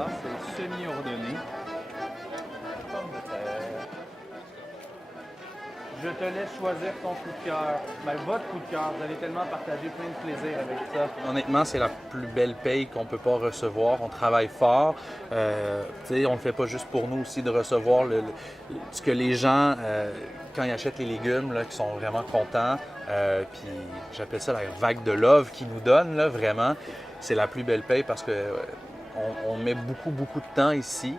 ça, c'est semi-ordonné. Pommes de terre. Je te laisse choisir ton coup de cœur. Ben, votre coup de cœur. Vous allez tellement partager plein de plaisir avec ça. Honnêtement, c'est la plus belle paye qu'on peut pas recevoir. On travaille fort. On le fait pas juste pour nous aussi de recevoir ce que les gens, quand ils achètent les légumes, là, qui sont vraiment contents. Puis j'appelle ça la vague de love qu'ils nous donnent, là, vraiment. C'est la plus belle paye parce que on met beaucoup, beaucoup de temps ici.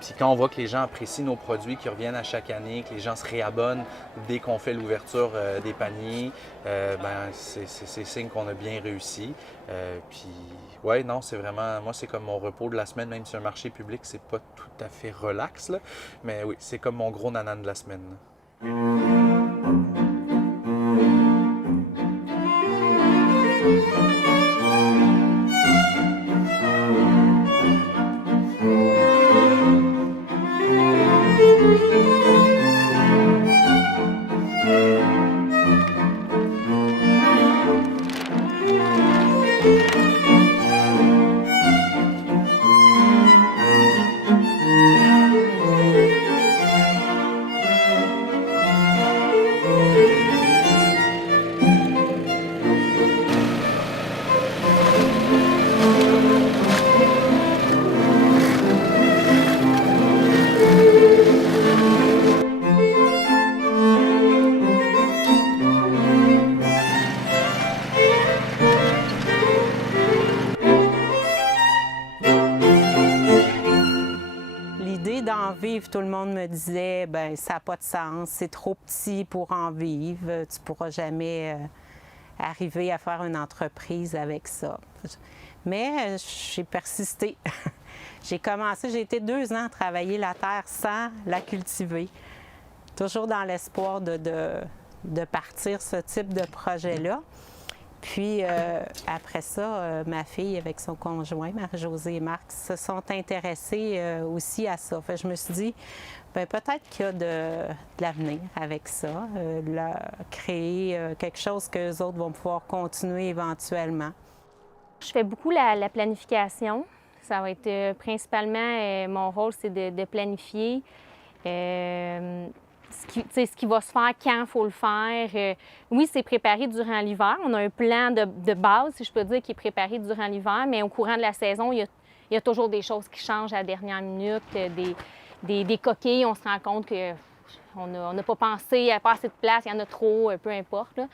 Puis quand on voit que les gens apprécient nos produits, qu'ils reviennent à chaque année, que les gens se réabonnent dès qu'on fait l'ouverture des paniers, c'est signe qu'on a bien réussi. Puis ouais, non, c'est vraiment, moi c'est comme mon repos de la semaine, même si un marché public, c'est pas tout à fait relax, là. Mais oui, c'est comme mon gros nanan de la semaine, là. L'idée d'en vivre, tout le monde me disait, ben ça n'a pas de sens, c'est trop petit pour en vivre, tu ne pourras jamais arriver à faire une entreprise avec ça. Mais j'ai persisté. J'ai commencé, j'ai été 2 ans à travailler la terre sans la cultiver, toujours dans l'espoir de partir ce type de projet-là. Puis après ça, ma fille avec son conjoint, Marie-Josée et Marc, se sont intéressés aussi à ça. Fait, je me suis dit, ben, peut-être qu'il y a de l'avenir avec ça, créer quelque chose que les autres vont pouvoir continuer éventuellement. Je fais beaucoup la planification. Ça va être principalement, mon rôle, c'est de planifier. Ce qui va se faire, quand il faut le faire. Oui, c'est préparé durant l'hiver. On a un plan de base, si je peux dire, qui est préparé durant l'hiver, mais au courant de la saison, il y a toujours des choses qui changent à la dernière minute, des coquilles. On se rend compte qu'on n'a pas pensé, il n'y a pas assez de place, il y en a trop, peu importe, là.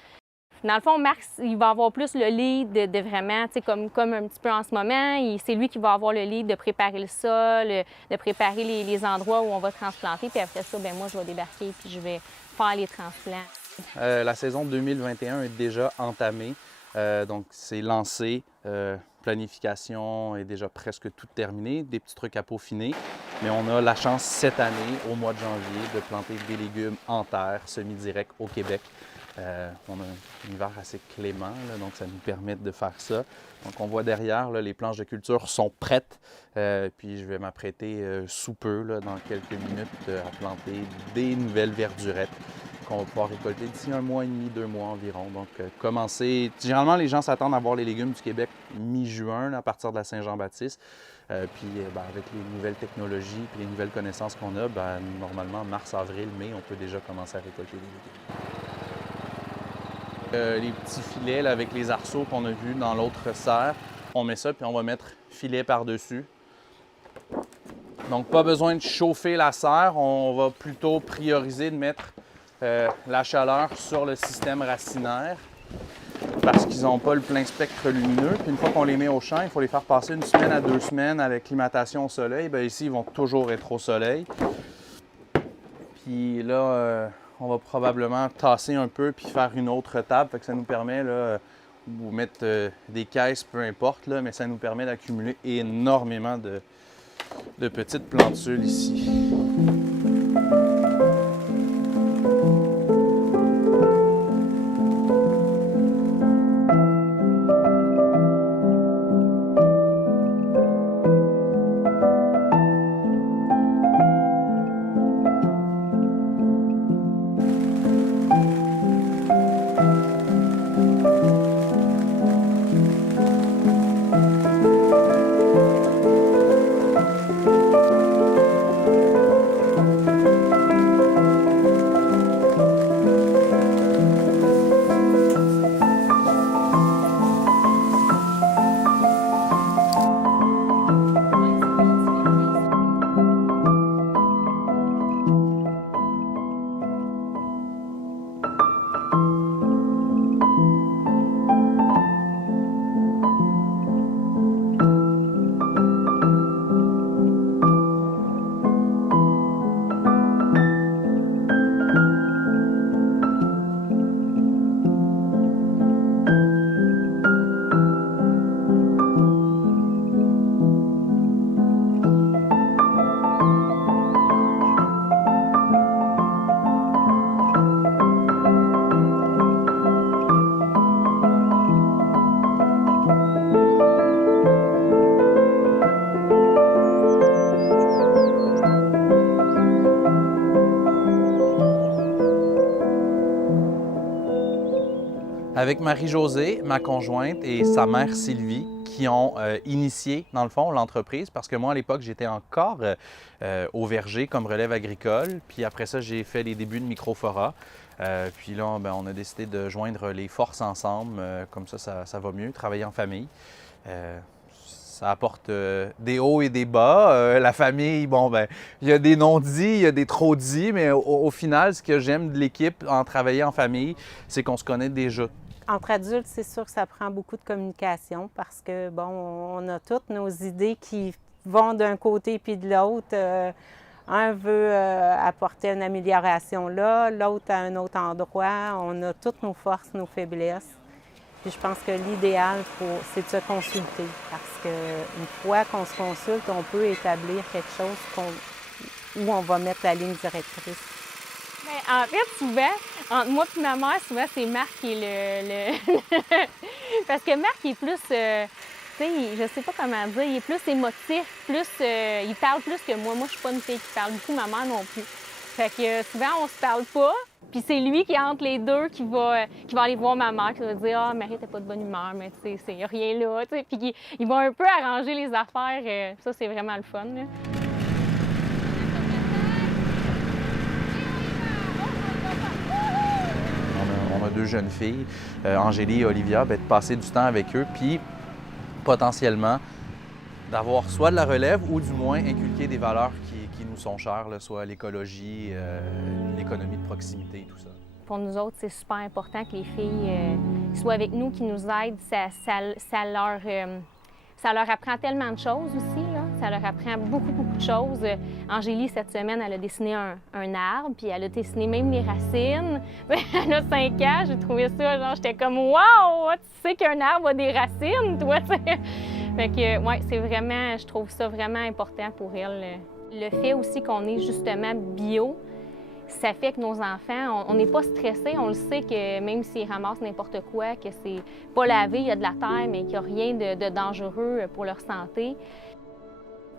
Dans le fond, Marc, il va avoir plus le lead de vraiment, tu sais, comme un petit peu en ce moment, c'est lui qui va avoir le lead de préparer le sol, de préparer les endroits où on va transplanter. Puis après ça, bien, moi, je vais débarquer puis je vais faire les transplants. La saison 2021 est déjà entamée, donc c'est lancé. Planification est déjà presque toute terminée, des petits trucs à peaufiner. Mais on a la chance cette année, au mois de janvier, de planter des légumes en terre, semi-direct au Québec. On a un hiver assez clément, là, donc ça nous permet de faire ça. Donc on voit derrière, là, les planches de culture sont prêtes. Puis je vais m'apprêter sous peu, là, dans quelques minutes, à planter des nouvelles verdurettes qu'on va pouvoir récolter d'ici 1 mois et demi, 2 mois environ. Donc commencer. Généralement, les gens s'attendent à voir les légumes du Québec mi-juin, à partir de la Saint-Jean-Baptiste. Avec les nouvelles technologies et les nouvelles connaissances qu'on a, normalement, mars, avril, mai, on peut déjà commencer à récolter les légumes. Les petits filets là, avec les arceaux qu'on a vus dans l'autre serre, on met ça puis on va mettre filet par-dessus. Donc, pas besoin de chauffer la serre, on va plutôt prioriser de mettre la chaleur sur le système racinaire parce qu'ils n'ont pas le plein spectre lumineux. Puis une fois qu'on les met au champ, il faut les faire passer 1 semaine à 2 semaines à l'acclimatation au soleil. Bien, ici, ils vont toujours être au soleil. Puis là, on va probablement tasser un peu puis faire une autre table. Fait que ça nous permet, là, de mettre des caisses, peu importe, là, mais ça nous permet d'accumuler énormément de petites plantules ici. Avec Marie-Josée, ma conjointe, et sa mère Sylvie, qui ont initié, dans le fond, l'entreprise. Parce que moi, à l'époque, j'étais encore au verger comme relève agricole. Puis après ça, j'ai fait les débuts de Microfora. Puis là, ben, on a décidé de joindre les forces ensemble. Comme ça va mieux, travailler en famille. Ça apporte des hauts et des bas. La famille, bon, ben, il y a des non-dits, il y a des trop-dits, mais au final, ce que j'aime de l'équipe en travaillant en famille, c'est qu'on se connaît déjà. Entre adultes, c'est sûr que ça prend beaucoup de communication parce que, bon, on a toutes nos idées qui vont d'un côté puis de l'autre. Un veut apporter une amélioration là, l'autre à un autre endroit. On a toutes nos forces, nos faiblesses. Puis je pense que l'idéal, c'est de se consulter parce qu'une fois qu'on se consulte, on peut établir quelque chose où on va mettre la ligne directrice. Bien, en fait, souvent, entre moi et ma mère, souvent, c'est Marc qui est le... Parce que Marc est plus, tu sais, je sais pas comment dire, il est plus émotif, il parle plus que moi. Moi, je suis pas une fille qui parle beaucoup, ma mère non plus. Fait que souvent, on se parle pas. Puis c'est lui qui est entre les deux qui va aller voir ma mère, qui va dire « Ah, Marie, t'es pas de bonne humeur, mais tu sais, il rien là. » Puis il va un peu arranger les affaires. Ça, c'est vraiment le fun, là. On a 2 jeunes filles, Angélie et Olivia, de passer du temps avec eux, puis potentiellement d'avoir soit de la relève ou du moins inculquer des valeurs qui nous sont chères, là, soit l'écologie, l'économie de proximité, tout ça. Pour nous autres, c'est super important que les filles soient avec nous, qui nous aident. Ça leur apprend tellement de choses aussi, là. Ça leur apprend beaucoup, beaucoup de choses. Angélie, cette semaine, elle a dessiné un arbre, puis elle a dessiné même les racines. Elle a 5 ans, j'ai trouvé ça, genre, j'étais comme « Wow! Tu sais qu'un arbre a des racines, toi! » Fait que, ouais, c'est vraiment, je trouve ça vraiment important pour elle. Le fait aussi qu'on est justement bio, ça fait que nos enfants, on n'est pas stressés. On le sait que même s'ils ramassent n'importe quoi, que c'est pas lavé, il y a de la terre, mais qu'il n'y a rien de dangereux pour leur santé.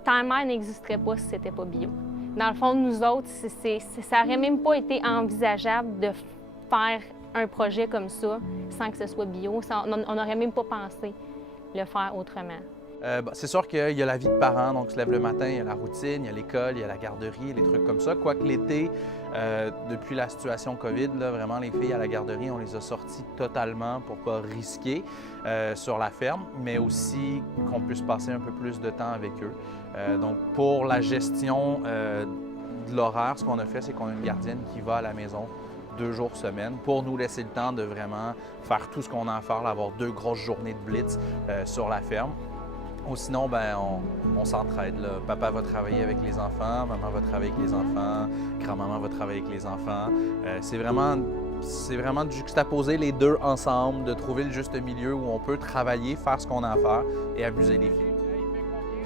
Terre-mère n'existerait pas si c'était pas bio. Dans le fond, nous autres, ça n'aurait même pas été envisageable de faire un projet comme ça sans que ce soit bio. On n'aurait même pas pensé le faire autrement. C'est sûr qu'il y a la vie de parents, donc se lève le matin, il y a la routine, il y a l'école, il y a la garderie, les trucs comme ça. Quoique l'été, depuis la situation COVID, là, vraiment les filles à la garderie, on les a sorties totalement pour pas risquer sur la ferme, mais aussi qu'on puisse passer un peu plus de temps avec eux. Donc pour la gestion de l'horaire, ce qu'on a fait, c'est qu'on a une gardienne qui va à la maison 2 jours semaine pour nous laisser le temps de vraiment faire tout ce qu'on a à faire, d'avoir 2 grosses journées de blitz sur la ferme. Ou sinon, ben, on s'entraide. Papa va travailler avec les enfants, maman va travailler avec les enfants, grand-maman va travailler avec les enfants. C'est vraiment de juxtaposer les deux ensemble, de trouver le juste milieu où on peut travailler, faire ce qu'on a à faire et amuser les filles.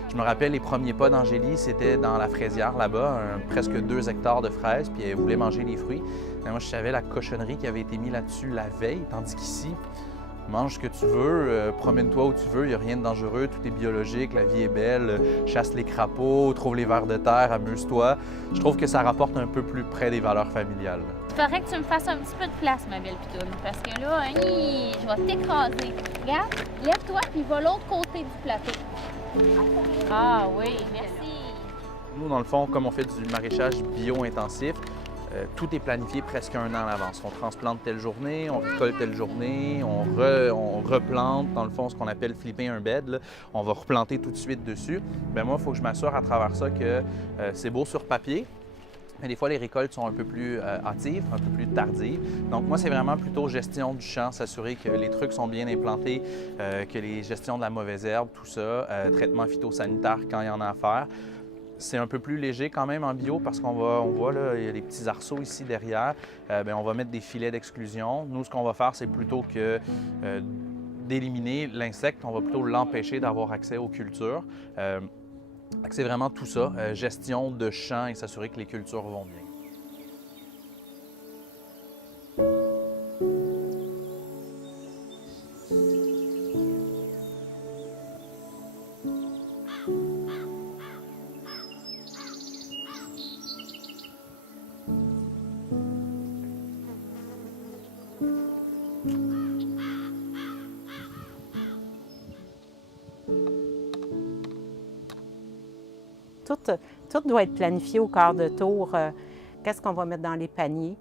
Je me rappelle les premiers pas d'Angélie, c'était dans la fraisière là-bas, presque 2 hectares de fraises, puis elle voulait manger les fruits. Mais moi, je savais la cochonnerie qui avait été mise là-dessus la veille, tandis qu'ici, mange ce que tu veux, promène-toi où tu veux, il n'y a rien de dangereux, tout est biologique, la vie est belle, chasse les crapauds, trouve les vers de terre, amuse-toi. Je trouve que ça rapporte un peu plus près des valeurs familiales. Il faudrait que tu me fasses un petit peu de place, ma belle pitoune, parce que là, je vais t'écraser. Regarde, lève-toi puis va l'autre côté du plateau. Ah oui, merci. Nous, dans le fond, comme on fait du maraîchage bio-intensif, tout est planifié presque 1 an à l'avance. On transplante telle journée, on récolte telle journée, on replante, dans le fond, ce qu'on appelle flipper un bed. Là. On va replanter tout de suite dessus. Bien, moi, il faut que je m'assure à travers ça que c'est beau sur papier, mais des fois, les récoltes sont un peu plus hâtives, un peu plus tardives. Donc, moi, c'est vraiment plutôt gestion du champ, s'assurer que les trucs sont bien implantés, que les gestions de la mauvaise herbe, tout ça, traitement phytosanitaire quand il y en a à faire. C'est un peu plus léger quand même en bio parce qu'on voit là, il y a les petits arceaux ici derrière. Bien, on va mettre des filets d'exclusion. Nous, ce qu'on va faire, c'est plutôt que d'éliminer l'insecte, on va plutôt l'empêcher d'avoir accès aux cultures. C'est vraiment tout ça, gestion de champ et s'assurer que les cultures vont bien. Tout doit être planifié au quart de tour. Qu'est-ce qu'on va mettre dans les paniers?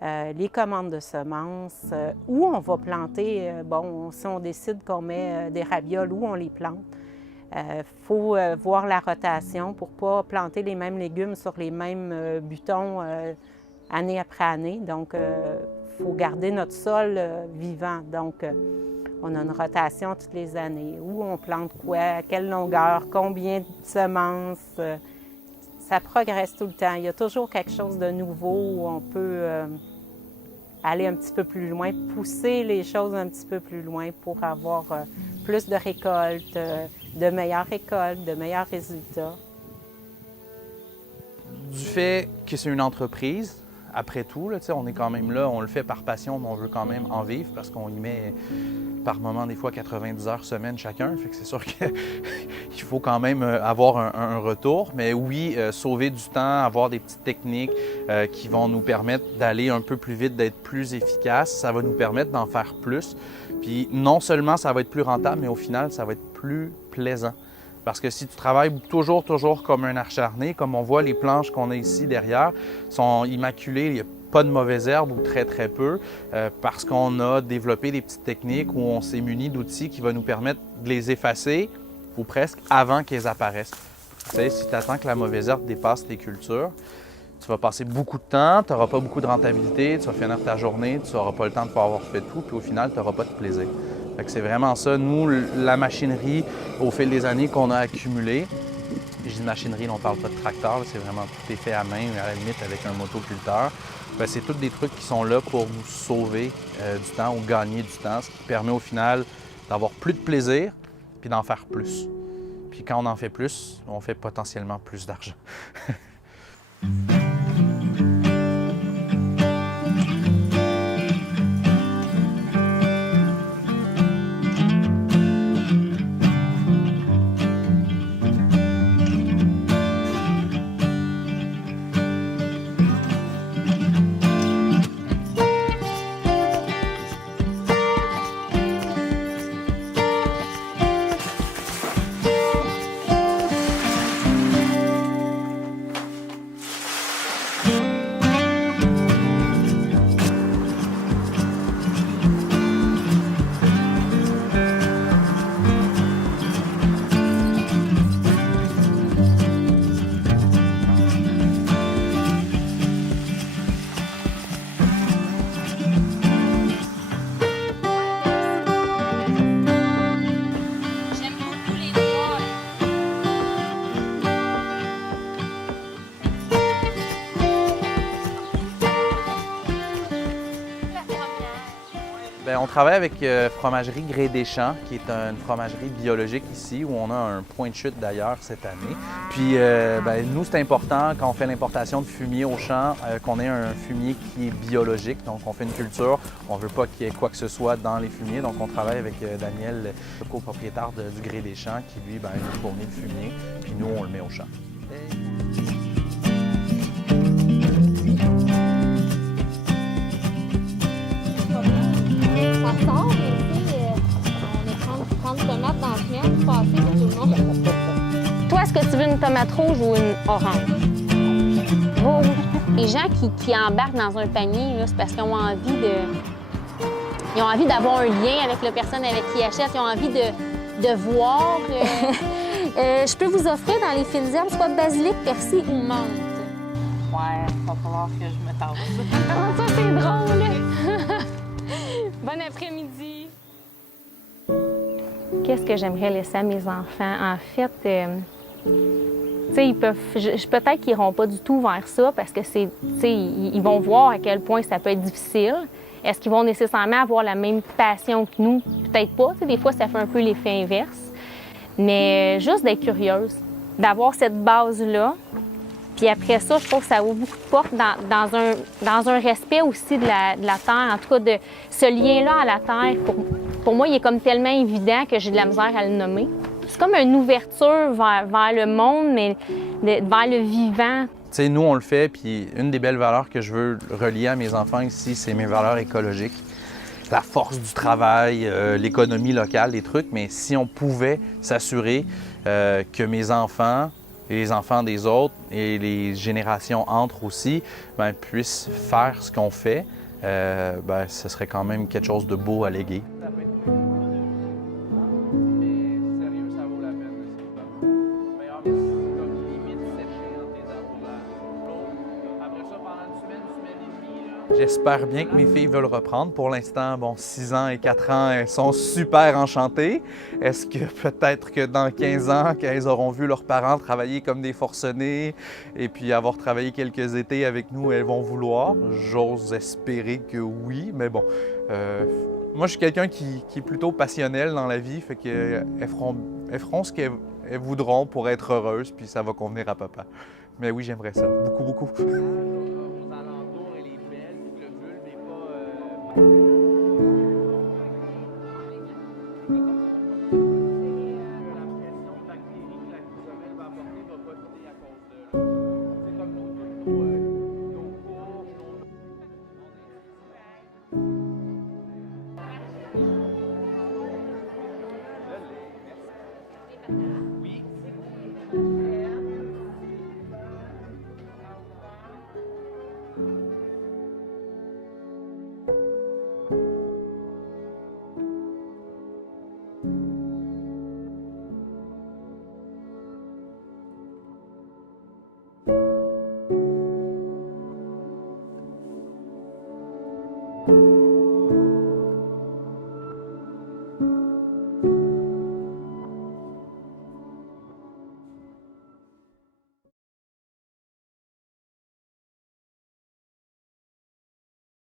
Les commandes de semences, où on va planter. Si on décide qu'on met des ravioles, où on les plante. Faut voir la rotation pour ne pas planter les mêmes légumes sur les mêmes butons année après année. Donc, il faut garder notre sol vivant. Donc, on a une rotation toutes les années. Où on plante quoi, à quelle longueur, combien de semences. Ça progresse tout le temps. Il y a toujours quelque chose de nouveau où on peut aller un petit peu plus loin, pousser les choses un petit peu plus loin pour avoir plus de récoltes, de meilleures récoltes, de meilleurs résultats. Du fait que c'est une entreprise, après tout, là, on est quand même là, on le fait par passion, mais on veut quand même en vivre parce qu'on y met par moment des fois 90 heures semaine chacun. Fait que c'est sûr qu'il faut quand même avoir un retour. Mais oui, sauver du temps, avoir des petites techniques qui vont nous permettre d'aller un peu plus vite, d'être plus efficace. Ça va nous permettre d'en faire plus. Puis non seulement ça va être plus rentable, mais au final, ça va être plus plaisant. Parce que si tu travailles toujours comme un acharné, comme on voit les planches qu'on a ici derrière, sont immaculées, il n'y a pas de mauvaises herbes ou très peu, parce qu'on a développé des petites techniques où on s'est muni d'outils qui vont nous permettre de les effacer ou presque avant qu'elles apparaissent. Tu sais, si tu attends que la mauvaise herbe dépasse tes cultures, tu vas passer beaucoup de temps, tu n'auras pas beaucoup de rentabilité, tu vas finir ta journée, tu n'auras pas le temps de pouvoir avoir fait tout, puis au final, tu n'auras pas de plaisir. Fait que c'est vraiment ça. Nous, la machinerie, au fil des années qu'on a accumulée, je dis machinerie, là, on ne parle pas de tracteur, là, c'est vraiment tout est fait à main, à la limite avec un motoculteur. Bien, c'est tous des trucs qui sont là pour nous sauver du temps ou gagner du temps, ce qui permet au final d'avoir plus de plaisir puis d'en faire plus. Puis quand on en fait plus, on fait potentiellement plus d'argent. Bien, on travaille avec Fromagerie Gré des Champs, qui est une fromagerie biologique ici, où on a un point de chute d'ailleurs cette année. Puis bien, nous, c'est important quand on fait l'importation de fumier au champ, qu'on ait un fumier qui est biologique. Donc, on fait une culture, on ne veut pas qu'il y ait quoi que ce soit dans les fumiers. Donc, on travaille avec Daniel, le copropriétaire du Gré des Champs, qui lui, bien, nous fournit le fumier, puis nous, on le met au champ. Ça sort, mais tu sais, on est 30 tomates dans la semaine, passer pour tout le monde. Toi, est-ce que tu veux une tomate rouge ou une orange? Rouge. Les gens qui embarquent dans un panier, là, c'est parce qu'ils ont envie Ils ont envie d'avoir un lien avec la personne avec qui ils achètent. Ils ont envie de voir. Je peux vous offrir dans les fines herbes soit basilic, persil ou menthe. Ouais, il va falloir que je me tasse. Oh, ça, c'est drôle! Bon après-midi! Qu'est-ce que j'aimerais laisser à mes enfants? En fait, tu sais, peut-être qu'ils n'iront pas du tout vers ça parce que ils vont voir à quel point ça peut être difficile. Est-ce qu'ils vont nécessairement avoir la même passion que nous? Peut-être pas. Des fois, ça fait un peu l'effet inverse. Mais juste d'être curieuse, d'avoir cette base-là. Puis après ça, je trouve que ça ouvre beaucoup de portes dans un respect aussi de la terre. En tout cas, de ce lien-là à la terre, pour moi, il est comme tellement évident que j'ai de la misère à le nommer. C'est comme une ouverture vers le monde, mais vers le vivant. Tu sais, nous, on le fait, puis une des belles valeurs que je veux relier à mes enfants ici, c'est mes valeurs écologiques. La force du travail, l'économie locale, des trucs, mais si on pouvait s'assurer que mes enfants les enfants des autres et les générations entre aussi puissent faire ce qu'on fait, ce serait quand même quelque chose de beau à léguer. Ça peut être cool. Mais sérieux, ça vaut la peine de s'y faire. Meilleur comme limite sécher entre les arbres de l'autre. Après ça, pendant une semaine et demie, là, J'espère bien que mes filles veulent reprendre. Pour l'instant, 6 ans et 4 ans, elles sont super enchantées. Est-ce que peut-être que dans 15 ans, quand elles auront vu leurs parents travailler comme des forcenés et puis avoir travaillé quelques étés avec nous, elles vont vouloir? J'ose espérer que oui, mais bon. Moi, je suis quelqu'un qui est plutôt passionnel dans la vie, fait qu'elles feront ce qu'elles voudront pour être heureuses, puis ça va convenir à papa. Mais oui, j'aimerais ça. Beaucoup, beaucoup. aux alentours, elle est belle, puis que le bulbe n'est pas. La pression de bactéries que la chrysomèle va apporter va pas vider à cause de. C'est comme nos courges, nos. Oui. Thank you.